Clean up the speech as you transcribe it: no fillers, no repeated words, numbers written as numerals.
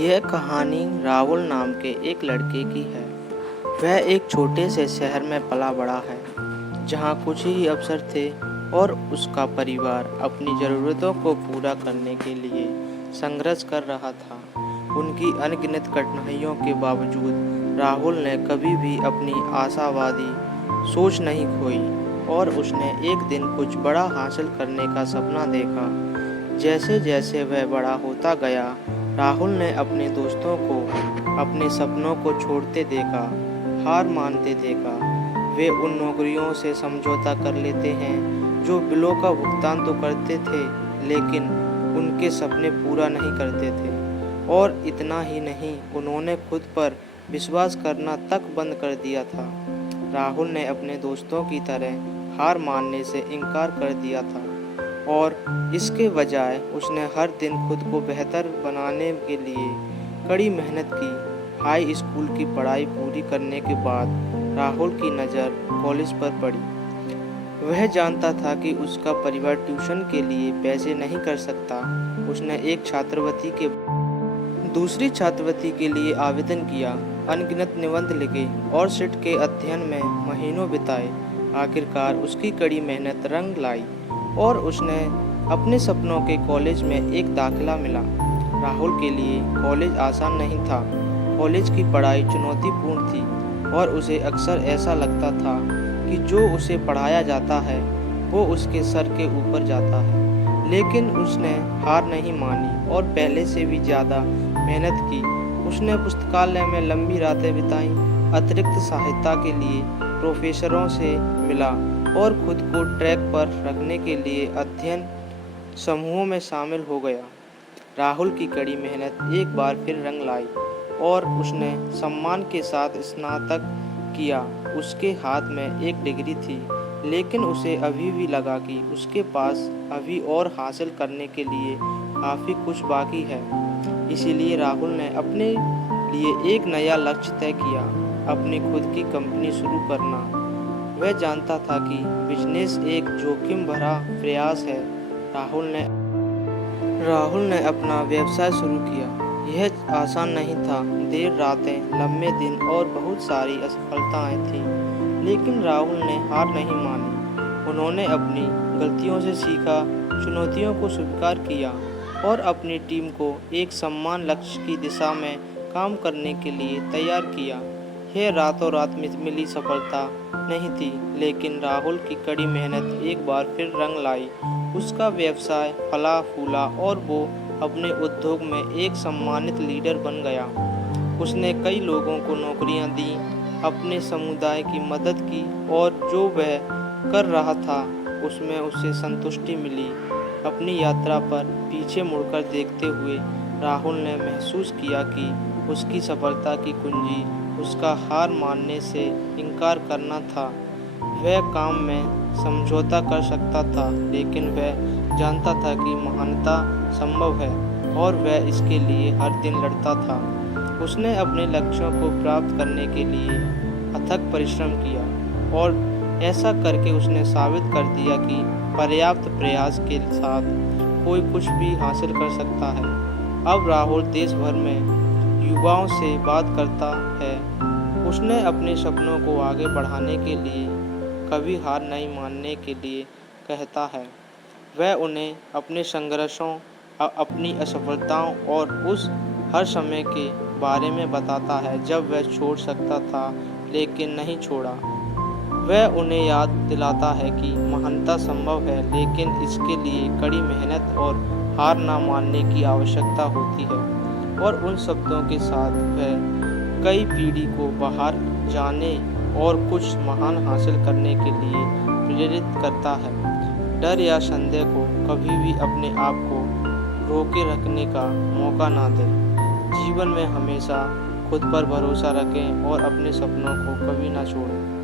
यह कहानी राहुल नाम के एक लड़के की है। वह एक छोटे से शहर में पला बड़ा है, जहाँ कुछ ही अवसर थे और उसका परिवार अपनी ज़रूरतों को पूरा करने के लिए संघर्ष कर रहा था। उनकी अनगिनत कठिनाइयों के बावजूद राहुल ने कभी भी अपनी आशावादी सोच नहीं खोई और उसने एक दिन कुछ बड़ा हासिल करने का सपना देखा। जैसे जैसे वह बड़ा होता गया, राहुल ने अपने दोस्तों को अपने सपनों को छोड़ते देखा, हार मानते देखा। वे उन नौकरियों से समझौता कर लेते हैं जो बिलों का भुगतान तो करते थे, लेकिन उनके सपने पूरा नहीं करते थे। और इतना ही नहीं, उन्होंने खुद पर विश्वास करना तक बंद कर दिया था। राहुल ने अपने दोस्तों की तरह हार मानने से इनकार कर दिया था और इसके बजाय उसने हर दिन खुद को बेहतर बनाने के लिए कड़ी मेहनत की। हाई स्कूल की पढ़ाई पूरी करने के बाद राहुल की नज़र कॉलेज पर पड़ी। वह जानता था कि उसका परिवार ट्यूशन के लिए पैसे नहीं कर सकता। उसने एक छात्रवृत्ति के दूसरी छात्रवृत्ति के लिए आवेदन किया, अनगिनत निबंध लिखे और सेट के अध्ययन में महीनों बिताए। आखिरकार उसकी कड़ी मेहनत रंग लाई और उसने अपने सपनों के कॉलेज में एक दाखिला मिला। राहुल के लिए कॉलेज आसान नहीं था। कॉलेज की पढ़ाई चुनौतीपूर्ण थी और उसे अक्सर ऐसा लगता था कि जो उसे पढ़ाया जाता है वो उसके सर के ऊपर जाता है। लेकिन उसने हार नहीं मानी और पहले से भी ज़्यादा मेहनत की। उसने पुस्तकालय में लंबी रातें बिताई, अतिरिक्त सहायता के लिए प्रोफेसरों से मिला और खुद को ट्रैक पर रखने के लिए अध्ययन समूहों में शामिल हो गया। राहुल की कड़ी मेहनत एक बार फिर रंग लाई और उसने सम्मान के साथ स्नातक किया। उसके हाथ में एक डिग्री थी, लेकिन उसे अभी भी लगा कि उसके पास अभी और हासिल करने के लिए काफ़ी कुछ बाकी है। इसीलिए राहुल ने अपने लिए एक नया लक्ष्य तय किया, अपनी खुद की कंपनी शुरू करना। वह जानता था कि बिजनेस एक जोखिम भरा प्रयास है। राहुल ने अपना व्यवसाय शुरू किया। यह आसान नहीं था। देर रातें, लंबे दिन और बहुत सारी असफलताएं थीं, लेकिन राहुल ने हार नहीं मानी। उन्होंने अपनी गलतियों से सीखा, चुनौतियों को स्वीकार किया और अपनी टीम को एक समान लक्ष्य की दिशा में काम करने के लिए तैयार किया। यह रातों रात मिली सफलता नहीं थी, लेकिन राहुल की कड़ी मेहनत एक बार फिर रंग लाई। उसका व्यवसाय फला फूला और वो अपने उद्योग में एक सम्मानित लीडर बन गया। उसने कई लोगों को नौकरियां दी, अपने समुदाय की मदद की और जो वह कर रहा था उसमें उसे संतुष्टि मिली। अपनी यात्रा पर पीछे मुड़कर देखते हुए राहुल ने महसूस किया कि उसकी सफलता की कुंजी उसका हार मानने से इनकार करना था। वह काम में समझौता कर सकता था, लेकिन वह जानता था कि महानता संभव है और वह इसके लिए हर दिन लड़ता था। उसने अपने लक्ष्यों को प्राप्त करने के लिए अथक परिश्रम किया और ऐसा करके उसने साबित कर दिया कि पर्याप्त प्रयास के साथ कोई कुछ भी हासिल कर सकता है। अब राहुल देश भर में युवाओं से बात करता है। उसने अपने सपनों को आगे बढ़ाने के लिए कभी हार नहीं मानने के लिए कहता है। वह उन्हें अपने संघर्षों, अपनी असफलताओं और उस हर समय के बारे में बताता है जब वह छोड़ सकता था लेकिन नहीं छोड़ा। वह उन्हें याद दिलाता है कि महानता संभव है, लेकिन इसके लिए कड़ी मेहनत और हार ना मानने की आवश्यकता होती है। और उन शब्दों के साथ वह कई पीढ़ी को बाहर जाने और कुछ महान हासिल करने के लिए प्रेरित करता है। डर या संदेह को कभी भी अपने आप को रोके रखने का मौका ना दें। जीवन में हमेशा खुद पर भरोसा रखें और अपने सपनों को कभी ना छोड़ें।